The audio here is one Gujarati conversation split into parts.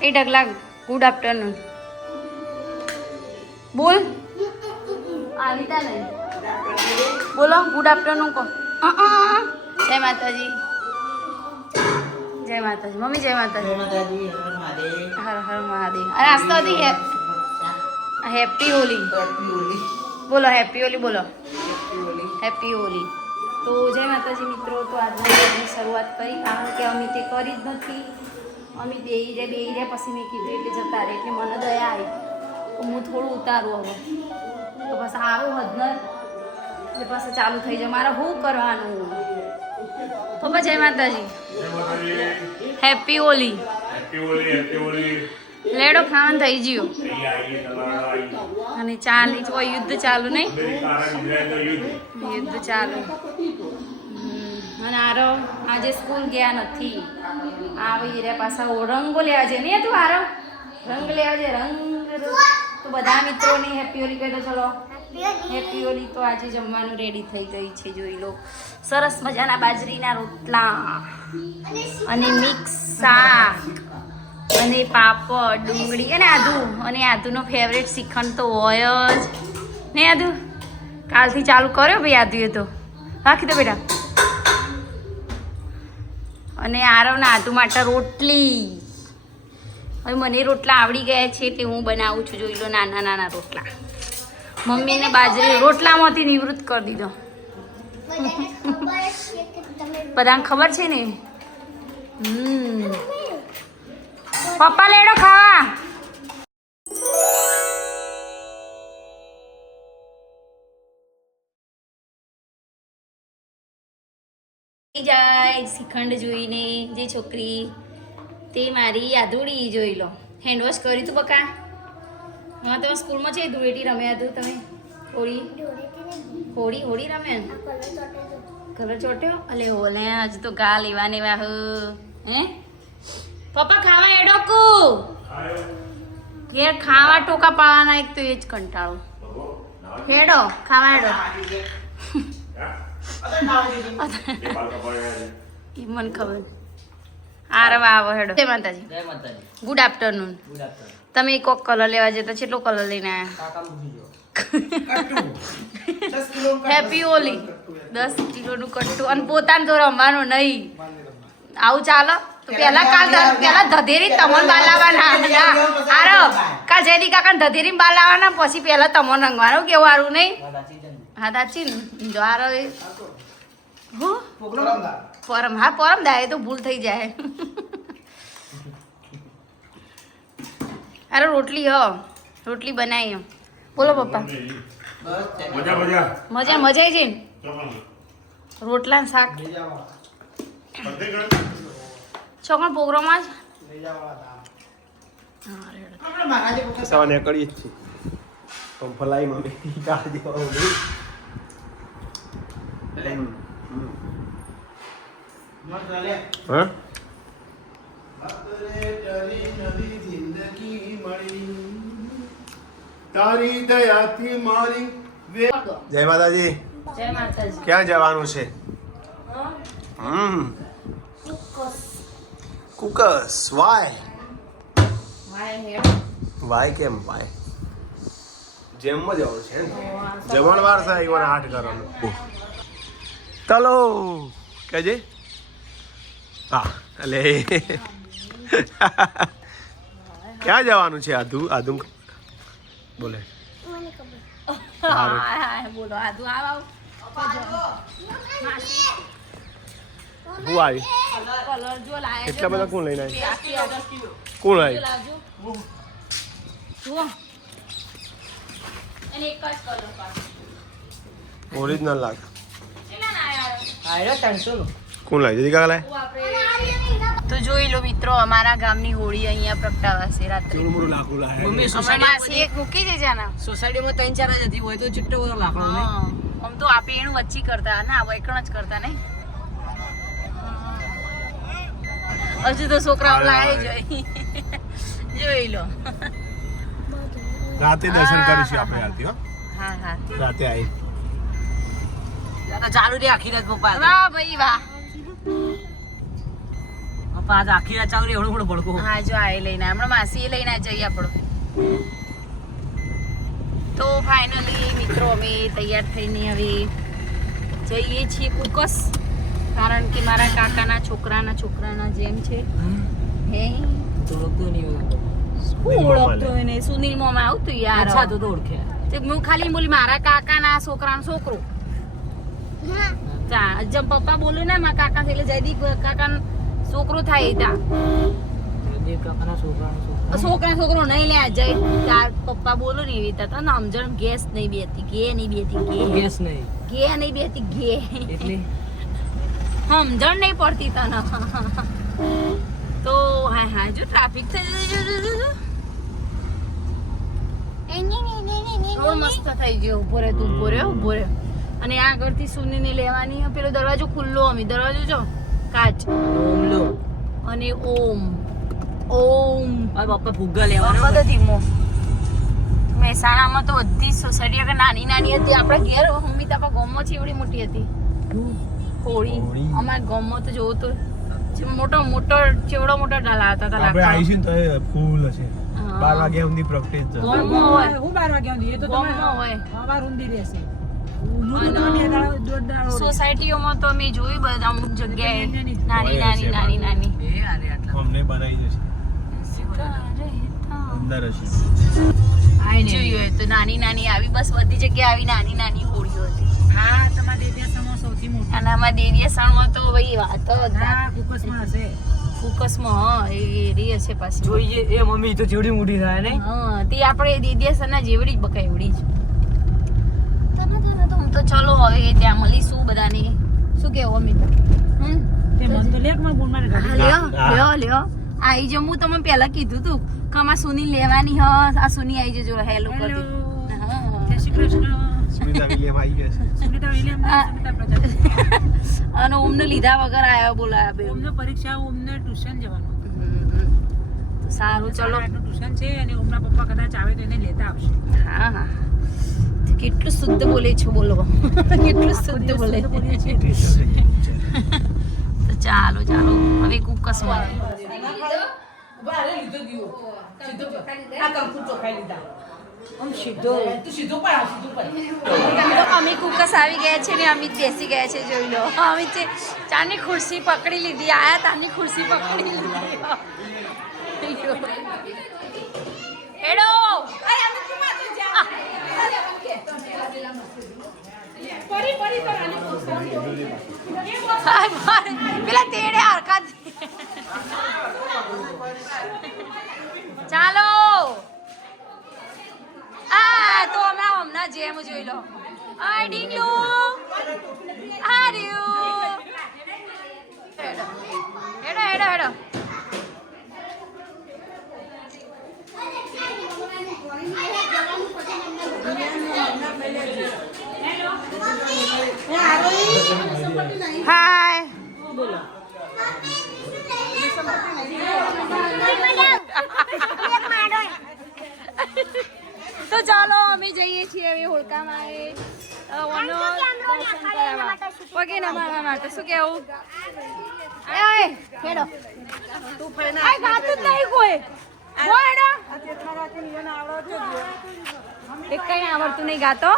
એ ઢગલા ગુડ આફ્ટરનૂન બોલ આવીતા નહીં બોલો ગુડ આફ્ટરનૂન કહો જય માતાજી જય માતાજી મમ્મી જય માતાજી હર હર મહાદેવ અને આજ તો હતી હેપી હોલી બોલો હેપી હોલી બોલો હેપી હોલી તો જય માતાજી મિત્રો તો આજની શરૂઆત કરી કારણ કે અમે તે કરી જ નથી અમે બેહી રહ્યા પછી મેં કીધું એટલે જતા રહે એટલે મને દયા આવી તો હું થોડું ઉતારું હવે તો પછી આવું હદનર એટલે પછી ચાલુ થઈ જાય મારે શું કરવાનું પપ્પા જય માતાજી હેપી હોલી લેડો ખાવાનું થઈ ગયો અને ચાલી યુદ્ધ ચાલુ નહીં યુદ્ધ ચાલુ અને આરો આજે સ્કૂલ ગયા નથી આવી રે પાછા રંગો લેવા છે નહીં તું આરો રંગ લેવા છે રંગ તો બધા મિત્રોને હેપી હોલી કહી દો ચલો હેપી હોલી તો આજે જમવાનું રેડી થઈ ગઈ છે જોઈ લો સરસ મજાના બાજરીના રોટલા અને મિક્સ શાક અને પાપડ ડુંગળી અને આદુનો ફેવરેટ શ્રીખંડ તો હોય જ નહીં આદુ કાલથી ચાલુ કર્યો ભાઈ આદુએ તો રાખી દો બેટા અને આરવના આદુ માટે રોટલી હવે મને રોટલા આવડી ગયા છે તે હું બનાવું છું જોઈ લો નાના નાના રોટલા મમ્મીને બાજરી રોટલામાંથી નિવૃત્ત કરી દીધો બધાને ખબર છે ને પપ્પા લેડો ખાવા જાય શ્રીખંડ જોઈને જે છોકરી તે મારી આધુડી જોઈ લો હેન્ડવોશ કર્યું તું બકા હા તમે સ્કૂલમાં છે ધૂળેટી રમ્યા હતું તમે હોળી હોળી રમે કલર ચોટ્યો અલે ઓલે હજુ તો ગા લેવા ને વાહ હે પપ્પા ખાવા એડોકુ ઘેર ખાવા ટોકા પાવાના એક તો એ જ કંટાળો હેડો ખાવા હેડો એ મને ખબર આરવા આવો હેડો જય માતાજી ગુડ આફ્ટરનૂન તમે કોક કલર લેવા જતા કેટલો કલર લઈને આવ્યા હેપી હોલી 10 કિલોનું કટ્ટું અને પોતાને તો રમવાનું નહીં આવું ચાલો તો પેલા ધધેરી તમન બાલાવાના આરવ કાલ જયદી કાકા ધધેરી બાલાવાના પછી પેલા તમન રંગવાનું કેવું સારું નહીં હા દાચી ને જો આરવ પરમ દાય તો ભૂલ થઈ જાય અરે રોટલી બનાવી બોલો પપ્પા મજા આવી છે ને રોટલા શાક છોકરા પ્રોગ્રામ જ સવાને કરી જ છે પણ ફલાઈ મમ્મી કાઢી દેવાનું તારી દયાથી મારી જય માતાજી ક્યાં જવાનું છે કુકસ વાય કેમ વાય જેમમાં જવાનું છે જમણવાર છે એવાને 8 કરવાનું ચલો કહેજે હા એટલે ક્યાં જવાનું છે આદુ બોલે બોલો આદુ આવ હું આવી કલર જો લાયા કેટલા બધા કોણ લઈને આવી કોણ આવી જુઓ અને એક જ કલર પાછો ઓરિજિનલ લાગ કેટલા ના આયા આયરો 300 નો કોણ લાવી દીધી કાકા લાય તો જોઈ લો મિત્રો અમારા ગામની હોળી અહીંયા પ્રગટાવાશે રાત્રે મમ્મી માસી એક મૂકી છે જાના સોસાયટીમાં 3-4 જ હતી હોય તો ચિટ્ટો બધો લાકડો નહીં આમ તો આપે એનું વચ્ચી કરતા ના વૈકણ જ કરતા નહીં હજુ તો છોકરાઓ લાવી જોઈ લો રાતે દર્શન કરીશું આપણે આરતી હો હા હા રાતે આવી ચાલુ રે આખી રાત પપ્પા વાહ ભાઈ વાહ પાછ આખી રાત ચાવરી એવડો મોટો ભડકો હા જો આ એ લઈને હમણાં માસી એ લઈને જઈએ આપણો. તો ફાઇનલી મિત્રો અમે તૈયાર થઈને હવે જઈએ છીએ કુકસ, કારણ કે મારા કાકાના છોકરાના જેમ છે. હે તો ઓળખતો નહીં શું ઓળખતો હોય ને? સુનિલ મોમાં આવતું યાર. અચ્છા તો ઓળખે. તે હું ખાલી બોલી મારા કાકાના છોકરાનો છોકરો. જેમ પપ્પા બોલ્યું ને મારા કાકા એટલે જયદીપ કાકાનો છોકરો થાય તા છોકરો નહીં લે જય તાર પપ્પા બોલો ને એવી રીતે સમજણ ગેસ નહીં બેતી ગે નહીં બેતી ગે સમજણ નહીં પડતી તને. તો હા જો ટ્રાફિક થઈ ગયો મસ્ત થઈ ગયો. ઉભો રહે તું ઉભો રહે. અને આગળથી સુનીને લેવાની પેલો દરવાજો ખુલ્લો અમે દરવાજો જો કાચ અને ઓમ પપ્પા ફુગ્ગા લેવાના બધો ધીમો. મહેસાણામાં તો બધી સોસાયટી અગર નાની હતી. આપણા ઘેર અમિતા ગામમાં છે એવડી મોટી હતી હોળી. અમારા ગામમાં તો જોવું તો મોટો ચેવડો મોટો ડલાવતા હતા. આપણે આવીશું તો ફૂલ હશે 12 વાગ્યા સુધી પ્રેક્ટિસ છે. ગામમાં હોય હું 12 વાગ્યા સુધી એ તો ગામમાં હોય. અમાર ઊંધી રહેશે સોસાયટીઓમાં તો મેં જોયું બધા અમુક જગ્યાએ નાની. એ આલે આટલા અમને બનાવી જશે અંદર હશે. જોયું હોય તો નાની આવી બસ બધી જગ્યાએ આવી નાની હોળીઓ હતી. હા તમારા દેવ્યાસમાં સૌથી મોટી અને આમાં દેવિયાસણમાં તો ભાઈ વાત જ હા ફોકસમાં હશે ફોકસમાં એ રહી હશે પાછી. જોઈએ એ મમ્મી તો જેવડી મોટી થાય ને હા તે આપણે દેવિયાસણના જેવડી જ બકા એવડી જ. તો હું તો ચલો હવે ત્યાં મળીશું બધાને. શું કેવું અમિત? તે મન તો લેકમાં બોલ મારે લ્યો આઈ જો હું તમને પહેલા કીધું તું કે આમાં સુની લેવાની હ આ સુની આવી જજો હેલો કરતી. જય શ્રી કૃષ્ણ સુનિતા વિલિયમ આવી ગયા છે. સુનિતા વિલિયમ સુનિતા પ્રજાપતિ અને ઓમને લીધા વગર આવ્યો બોલાયા બે. ઓમને પરીક્ષા ઓમને ટ્યુશન જવાનું સારું ચલો. ટ્યુશન છે અને ઓમના પપ્પા કદાચ આવે તો એને લેતા આવશે હા કેટલું શુદ્ધ બોલે છો બોલો. કેટલું શુદ્ધ બોલે છે. તો ચાલો હવે કુકસમાં અમે કુકસ આવી ગયા છે ને અમિત બેસી ગયા છે. જોઈ લો અમિત છે ચાની ખુરશી પકડી લીધી. આયા તાની ખુરશી પકડી લીધી. હેડો પેલા તેડે હરકત. ચાલો તો અમે હમણાં જેમ જોઈ લો. આ ડીંગલું આ રહ્યું. હેડો હાય તો ચાલો અમે જઈએ છીએ હવે હોળકામાં પગે નમાવા માટે. શું કેવું? હેડો તું ગાતું જ નહીં કોઈ. એક કઈ આવડતું નહીં ગાતો.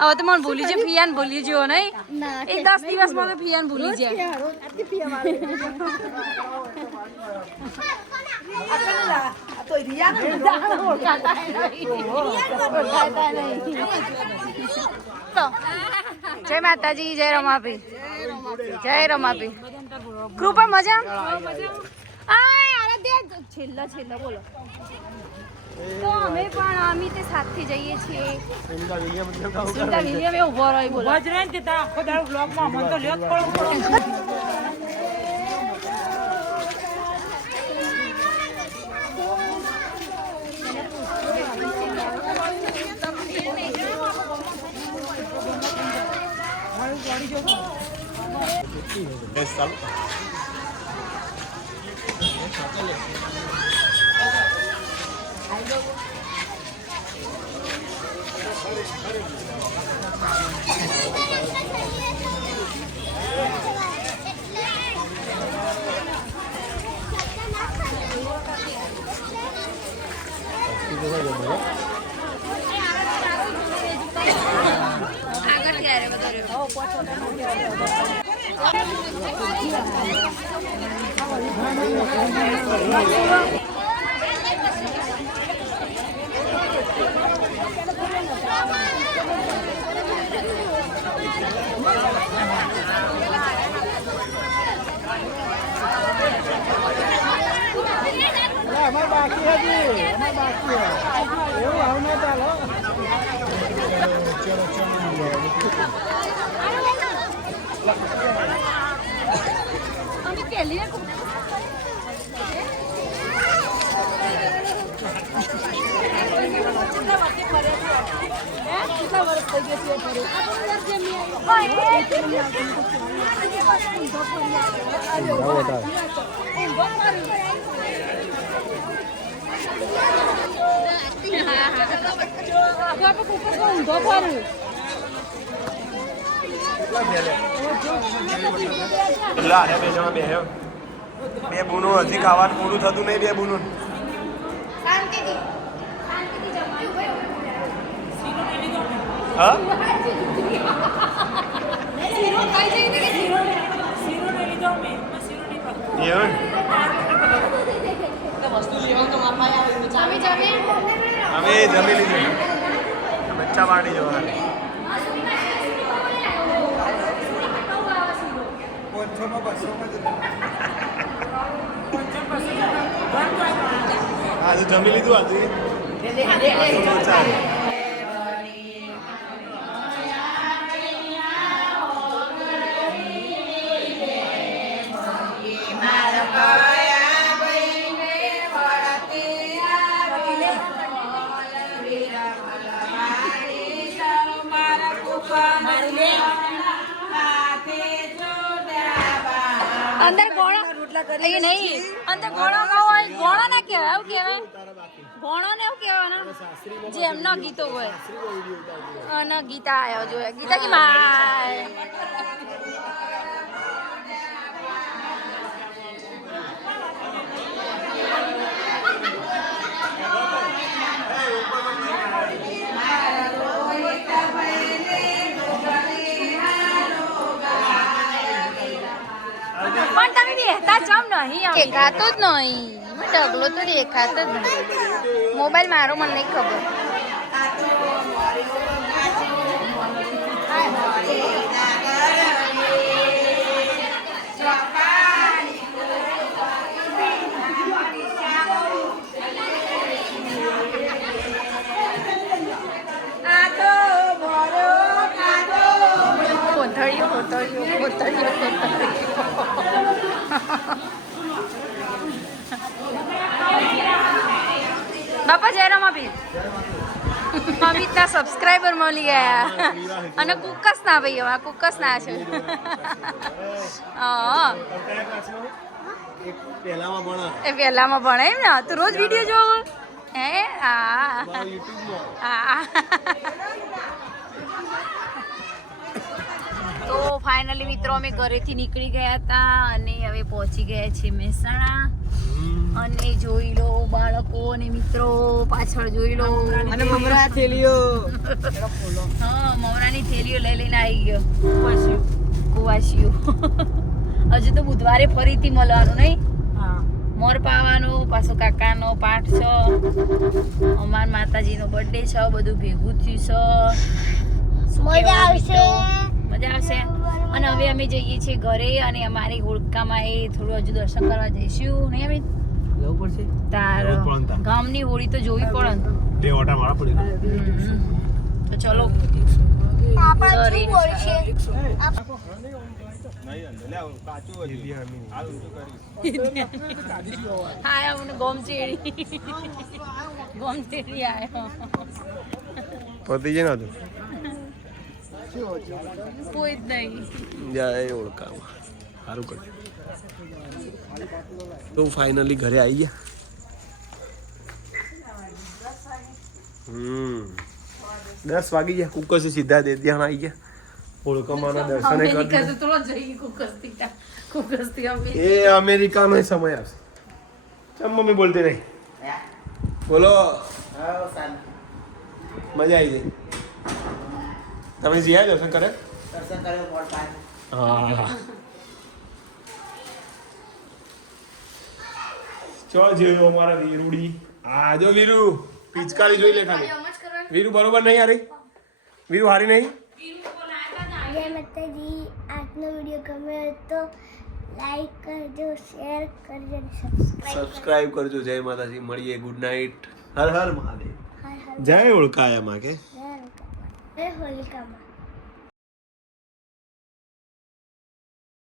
હવે તો મને ભૂલી જાય ફિયાન ભૂલી ગયો નહીં એ 10 દિવસમાં તો ફિયાન ભૂલી જાય. જય માતાજી જય રમાપી કૃપા મજા. છેલ્લા બોલો. તો અમે પણ અમિતે સાથે જઈએ છીએ. સુનિતા વિલિયમ એ ઉભો રહી બોલો. વજરેન તે આખો દાડો બ્લોગમાં મન તો લેત પડો. આગળ ક્યારે વધારે બે બુનો હજી ખાવાનું પૂરું થતું નહીં બે બુનું હા અમે જમી લીધું બચ્ચા પાડી જવા આજે જમી લીધું આજે અંદર ગોળો નહીં અંદર ગોળો ન હોય ગોળો ના કહેવાય એવું કહેવાય ગોળો ને એવું કહેવાય જે એમના ગીતો હોય અને ગીતા આવ્યો જોઈએ ગીતા કે માય પણ તમે બેહતા ચમ નહીં દેખાતો જ નહીં ઢગલો તો દેખાતો જ નહીં મોબાઈલ મારો મને નહીં ખબર બાપા જયરામ આપી અમિતના સબસ્ક્રાઈબર મળી ગયા અને કુકસ ના ભાઈ હવે કુકસ ના છે એ પહેલામાં ભણે એમ ને તું રોજ વિડીયો જોવું હે હા તો ફાઇનલી મિત્રો અમે ઘરેથી નીકળી ગયા હતા અને હવે પહોંચી ગયા છીએ મહેસાણા અને જોઈ લો બાળકો અને મિત્રો પાછળ જોઈ લો અને મમરા થેલીઓ હા મમરાની થેલીઓ લઈને આવી ગયો કુવાસીઓ હજુ તો બુધવારે ફરીથી મળવાનું નહીં મોર પાવાનો પાછો કાકાનો પાઠ છે અમાર માતાજીનો બર્થડે છે બધું ભેગું થયું છે મજા આવશે અને હવે અમે જઈએ છીએ ઘરે અને અમારી હોળકામાં એ થોડું હજુ દર્શન કરવા જઈશું નહીં અમે જવું પડશે તાર ગામની હોળી તો જોવી પડે ને બે ઓટા મારા પડી તો ચલો હા અમને ગોમચેડી આવ્યો પતી જાય ને કોઈ જ નહીં જાય ઓળખામાં સારું કર્યું તો ફાઇનલી ઘરે આવી ગયા 10 વાગી ગયા કુકસ સીધા દે ધ્યાન આવી ગયા ઓળખમાના દર્શને અમેરિકા કરી તો થોડો જઈ કુકસથી અમે એ અમેરિકાનો સમય આવશે ચમ મમ્મી બોલતી નહીં બોલો મજા આવી ગઈ તમે જીયા દર્શન કરે હા ચો જેવો અમારા વીરુડી આ જો વીરુ પિચકારી જોઈ લે ખાલી વીરુ બરોબર નહીં હારી વીરુ હારી નહીં જય માતાજી આજનો વિડીયો ગમે તો લાઈક કરજો શેર કરજો અને સબસ્ક્રાઇબ કરજો જય માતાજી મળીએ ગુડ નાઇટ હર હર મહાદેવ હર હર જય ઓળખાયા માં કે જય હોલિકામાં